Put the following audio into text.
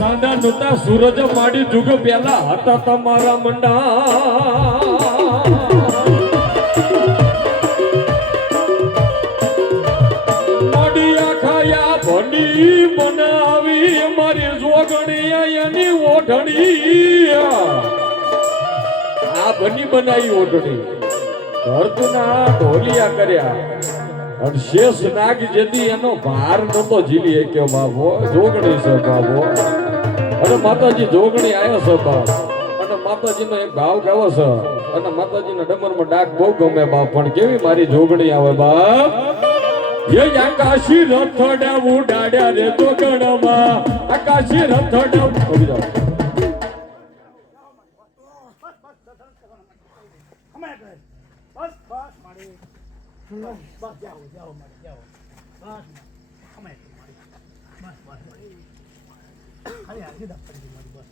સાંડા નોતા સૂરજ માડી જુગ પેલા હતા તમારા મંડા મોડિયા ખાયા ભંડી બનાવી મારી જોગણી એની ઓઢણી આ ભંડી બનાવી ઓઢણી ધરતુના ઢોલિયા કર્યા અને શેષ નાગ જેદી એનો ભાર નતો ઝીલી કે બાબો જોગણી છે બાબો અને માતાજી જોગણી આવ્યો છે બાપ અને માતાજીનો એક ભાવ ગાવો છે અને માતાજીના ડમરમાં ડાક બહુ ગમે બાપ પણ કેવી મારી જોગણી આવે બાપ એ આકાશી રથડા ઉડાડ્યા રે જોગણમાં આકાશી રથડા ઉડી જાવ બસ જાઓ જાઓ મારે જાઓ બસ અમે બસ બસ ખાલી હાથી દા પડી મારી બસ